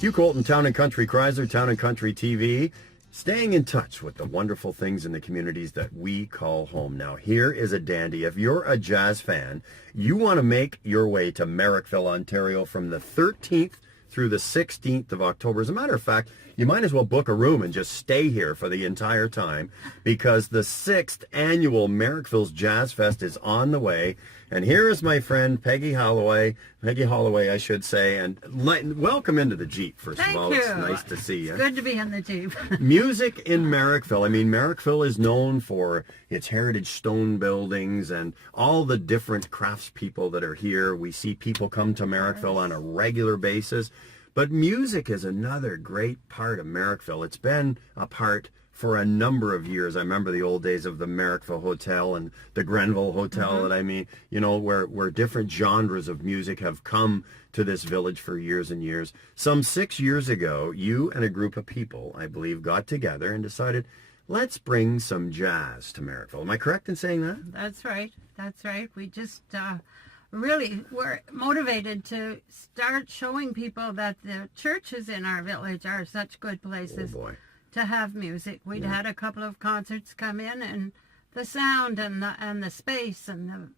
Hugh Colton, Town and Country Chrysler, Town and Country TV, staying in touch with the wonderful things in the communities that we call home. Now, here is a dandy. If you're a jazz fan, you want to make your way to Merrickville, Ontario from the 13th through the 16th of October. As a matter of fact, you might as well book a room and just stay here for the entire time, because the 6th annual Merrickville's Jazz Fest is on the way. And here is my friend Peggy Holloway, I should say, and welcome into the Jeep, first of all. Thank you. It's nice to see you. It's good to be in the Jeep. Music in Merrickville. I mean, Merrickville is known for its heritage stone buildings and all the different craftspeople that are here. We see people come to Merrickville on a regular basis. But music is another great part of Merrickville. It's been a part for a number of years. I remember the old days of the Merrickville Hotel and the Grenville Hotel, and I mean, you know, where different genres of music have come to this village for years and years. Some 6 years ago, you and a group of people, I believe, got together and decided, let's bring some jazz to Merrickville. Am I correct in saying that? That's right. That's right. We just really were motivated to start showing people that the churches in our village are such good places. Oh boy. To have music. We'd had a couple of concerts come in, and the sound and the space and the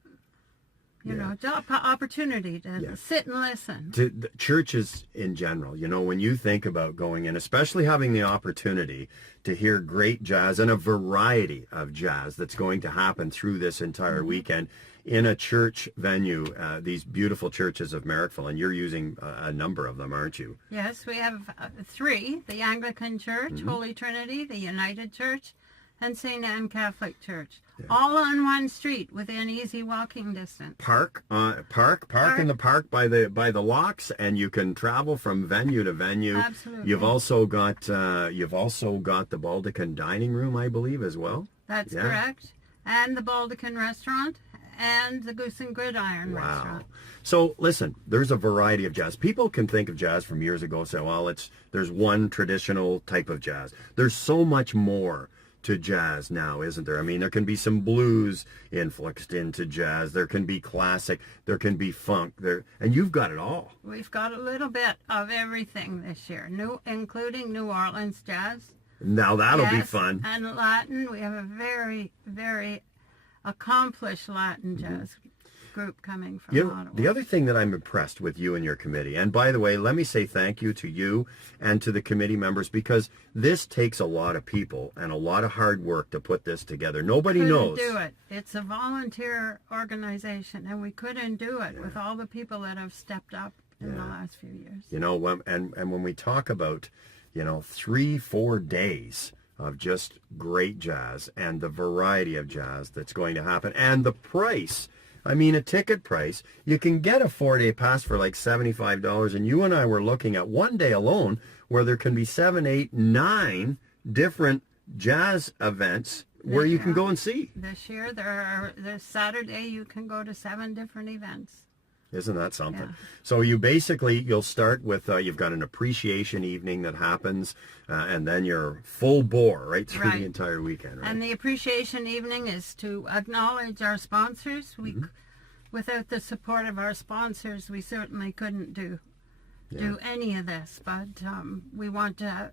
you know, opportunity to sit and listen. To the churches in general, you know, when you think about going in, especially having the opportunity to hear great jazz and a variety of jazz that's going to happen through this entire weekend in a church venue, these beautiful churches of Merrickville, and you're using a number of them, aren't you? Yes, we have three: the Anglican Church, Holy Trinity, the United Church, and St. Anne Catholic Church, all on one street within easy walking distance. Park in the park by the locks, and you can travel from venue to venue. Absolutely. You've also got the Baldecan Dining Room, I believe, as well. That's correct, and the Baldecan Restaurant. And the Goose and Gridiron Restaurant. So listen, there's a variety of jazz. People can think of jazz from years ago and say, well, there's one traditional type of jazz. There's so much more to jazz now, isn't there? I mean, there can be some blues influxed into jazz. There can be classic. There can be funk. And you've got it all. We've got a little bit of everything this year, including New Orleans jazz. Now that'll be fun. And Latin. We have a very, very accomplished Latin jazz group coming from Ottawa. The other thing that I'm impressed with you and your committee, and by the way, let me say thank you to you and to the committee members, because this takes a lot of people and a lot of hard work to put this together. Nobody knows. Do it. It's a volunteer organization, and we couldn't do it with all the people that have stepped up in the last few years. You know, when we talk about, 3-4 days of just great jazz and the variety of jazz that's going to happen, and the price. I mean, a ticket price, you can get a 4-day pass for like $75, and you and I were looking at one day alone where there can be 7, 8, 9 different jazz events where you can go and see. This year, this Saturday, you can go to 7 different events. Isn't that something? Yeah. So you'll start with, you've got an appreciation evening that happens, and then you're full bore right through the entire weekend, right? And the appreciation evening is to acknowledge our sponsors. Without the support of our sponsors, we certainly couldn't do any of this. But we want to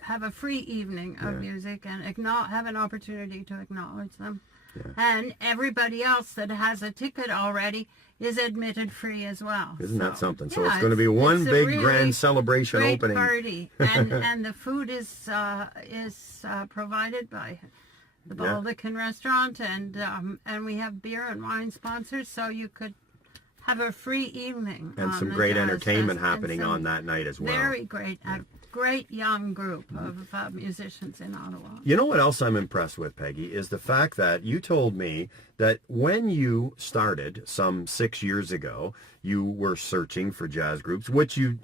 have a free evening of music and have an opportunity to acknowledge them. Yeah. And everybody else that has a ticket already is admitted free as well. Isn't that something? So it's going to be one big really grand celebration great opening party, and the food is provided by the Baldecan Restaurant, and we have beer and wine sponsors, so you could have a free evening and some great entertainment happening on that night as well. Very great. Great young group of musicians in Ottawa. You know what else I'm impressed with, Peggy, is the fact that you told me that when you started some 6 years ago, you were searching for jazz groups, which you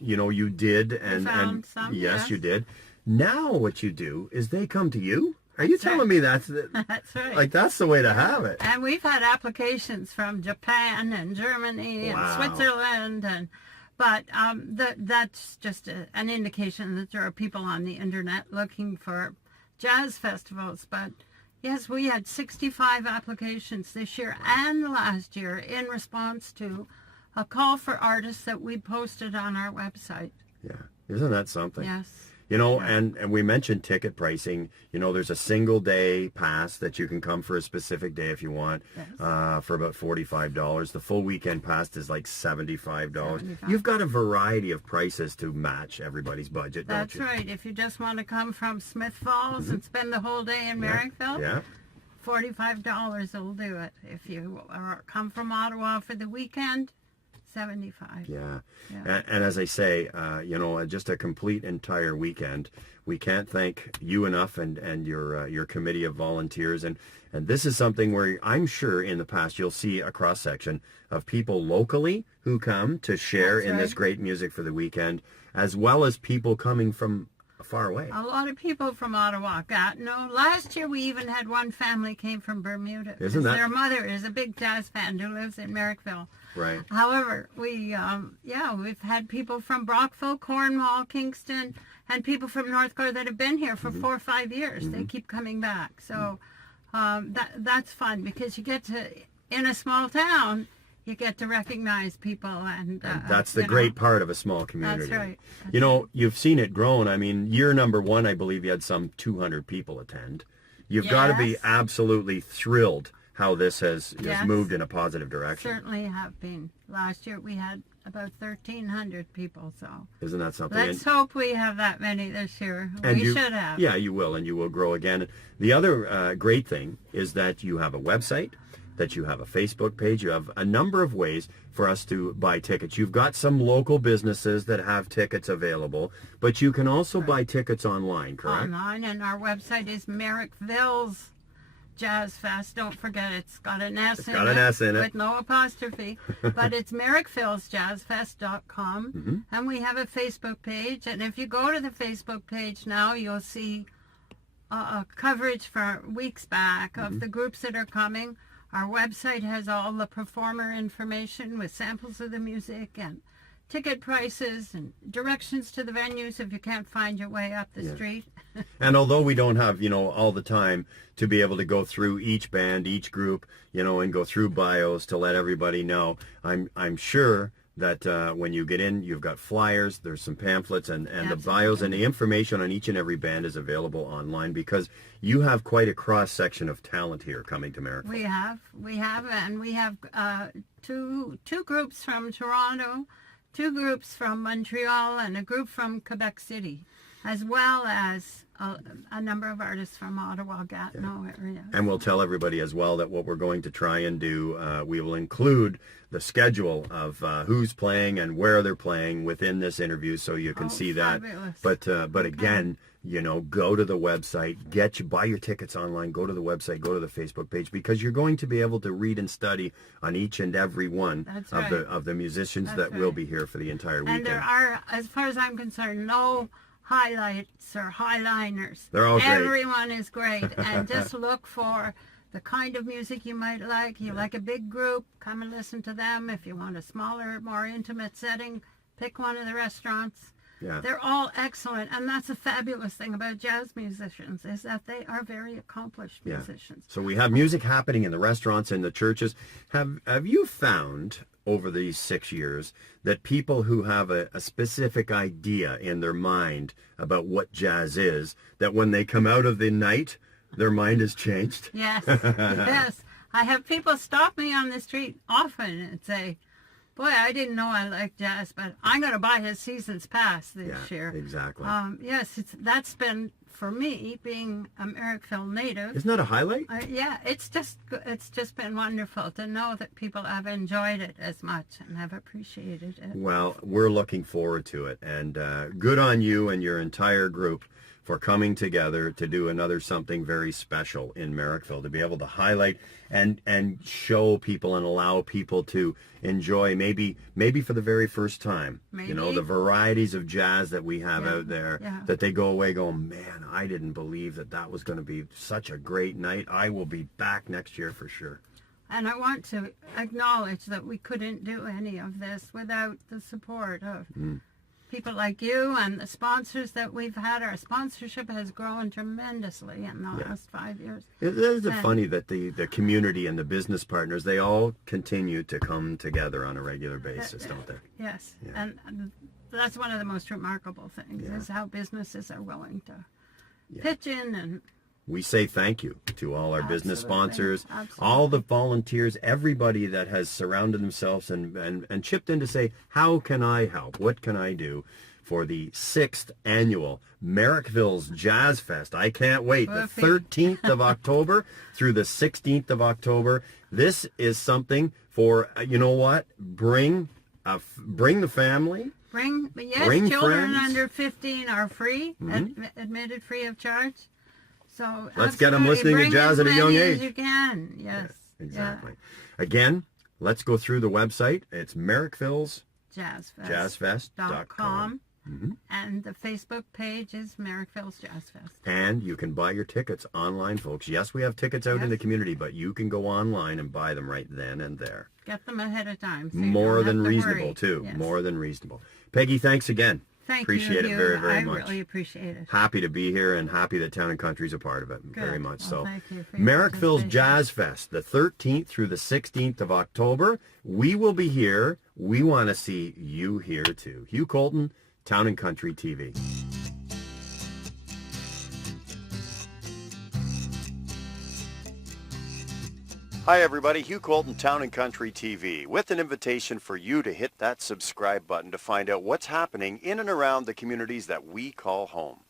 did, and some, yes, you did. Now what you do is they come to you. Are you telling me that's right? Like that's the way to have it? And we've had applications from Japan and Germany and Switzerland But that's just an indication that there are people on the internet looking for jazz festivals. But yes, we had 65 applications this year and last year in response to a call for artists that we posted on our website. Yeah. Isn't that something? Yes. You know, Yeah. and we mentioned ticket pricing. You know, there's a single day pass that you can come for a specific day if you want, Yes. for about $45. The full weekend pass is like $75. $75. You've got a variety of prices to match everybody's budget, don't That's you? right. If you just want to come from Smith Falls and spend the whole day in Merrickville, Yeah. $45 will do it. If you come from Ottawa for the weekend, $75. Yeah. Yeah. And as I say, you know, just a complete entire weekend. We can't thank you enough and your committee of volunteers. And this is something where I'm sure in the past you'll see a cross section of people locally who come to share That's in this right. great music for the weekend, as well as people coming from far away. A lot of people from Ottawa got no. Last year we even had one family came from Bermuda. Isn't that- Their mother is a big jazz fan who lives in Merrickville. Right. However, we've had people from Brockville, Cornwall, Kingston, and people from Northcote that have been here for 4 or 5 years. They keep coming back. So that's fun because you get to, in a small town, you get to recognize people. And That's the great part of a small community. That's right. You know, you've seen it grown. I mean, year number 1, I believe you had some 200 people attend. You've got to be Yes. absolutely thrilled how this has Yes. moved in a positive direction. Certainly have been. Last year we had about 1,300 people. So Isn't that something? let's hope we have that many this year. And We you- should have. Yeah, you will, and you will grow again. The other great thing is that you have a website, that you have a Facebook page. You have a number of ways for us to buy tickets. You've got some local businesses that have tickets available, but you can also buy tickets online, correct? Online, and our website is Merrickville's Jazz Fest. Don't forget, it's got an S in it. got an S in it. With no apostrophe. But it's merrickvillesjazzfest.com. Mm-hmm. And we have a Facebook page. And if you go to the Facebook page now, you'll see coverage for weeks back Mm-hmm. of the groups that are coming. Our website has all the performer information with samples of the music and ticket prices and directions to the venues if you can't find your way up the street. And although we don't have, you know, all the time to be able to go through each band, each group, you know, and go through bios to let everybody know, I'm sure that when you get in, you've got flyers, there's some pamphlets, and the bios and the information on each and every band is available online, because you have quite a cross-section of talent here coming to Merrickville. We have, and we have two groups from Toronto, 2 groups from Montreal, and a group from Quebec City, as well as a number of artists from Ottawa, Gatineau area. And we'll tell everybody as well that what we're going to try and do, we will include the schedule of who's playing and where they're playing within this interview, so you can see that. Fabulous. But again, you know, go to the website, buy your tickets online, go to the website, go to the Facebook page, because you're going to be able to read and study on each and every one That's of right. the musicians That's that will right. be here for the entire And weekend. there are, as far as I'm concerned, no highlights or highliners. They're all great. Everyone is great. And just look for the kind of music you might like. You like a big group, come and listen to them. If you want a smaller, more intimate setting, pick one of the restaurants. Yeah. They're all excellent. And that's a fabulous thing about jazz musicians, is that they are very accomplished musicians. So we have music happening in the restaurants and the churches. Have you found over these 6 years that people who have a specific idea in their mind about what jazz is, that when they come out of the night, their mind has changed? Yes, yes. I have people stop me on the street often and say, boy, I didn't know I liked jazz, but I'm going to buy his season's pass this year. Exactly. Yes, that's been, for me, being a Merrickville native. Isn't that a highlight? Yeah, it's just been wonderful to know that people have enjoyed it as much and have appreciated it. Well, we're looking forward to it, and good on you and your entire group for coming together to do another something very special in Merrickville, to be able to highlight and show people and allow people to enjoy maybe for the very first time, you know, the varieties of jazz that we have out there, that they go away going, man, I didn't believe that was going to be such a great night. I will be back next year for sure. And I want to acknowledge that we couldn't do any of this without the support of people like you and the sponsors that we've had. Our sponsorship has grown tremendously in the last 5 years. Isn't it funny that the community and the business partners, they all continue to come together on a regular basis, don't they? Yes. Yeah. And that's one of the most remarkable things is how businesses are willing to pitch in. And we say thank you to all our business sponsors, Absolutely. all the volunteers, everybody that has surrounded themselves and chipped in to say, how can I help? What can I do for the 6th annual Merrickville's Jazz Fest? I can't wait. The 13th of October through the 16th of October. This is something for, you know what? Bring the family. Bring Bring children friends. under 15 are free, admitted free of charge. So Let's get them listening to jazz at a young age. As you can, yes. Exactly. Again, let's go through the website. It's Merrickville's jazzfest.com. And the Facebook page is Merrickville's Jazz Fest. And you can buy your tickets online, folks. Yes, we have tickets out in the community, but you can go online and buy them right then and there. Get them ahead of time. So you More don't than have to reasonable, worry. too. Yes. More than reasonable. Peggy, thanks again. Thank appreciate you, it Hugh. very, very much. I really appreciate it. Happy to be here and happy that Town and Country's a part of it. Good. Very much Well, so. thank you for your Merrickville's participation. Jazz Fest, the 13th through the 16th of October. We will be here. We want to see you here, too. Hugh Colton, Town and Country TV. Hi everybody, Hugh Colton, Town and Country TV, with an invitation for you to hit that subscribe button to find out what's happening in and around the communities that we call home.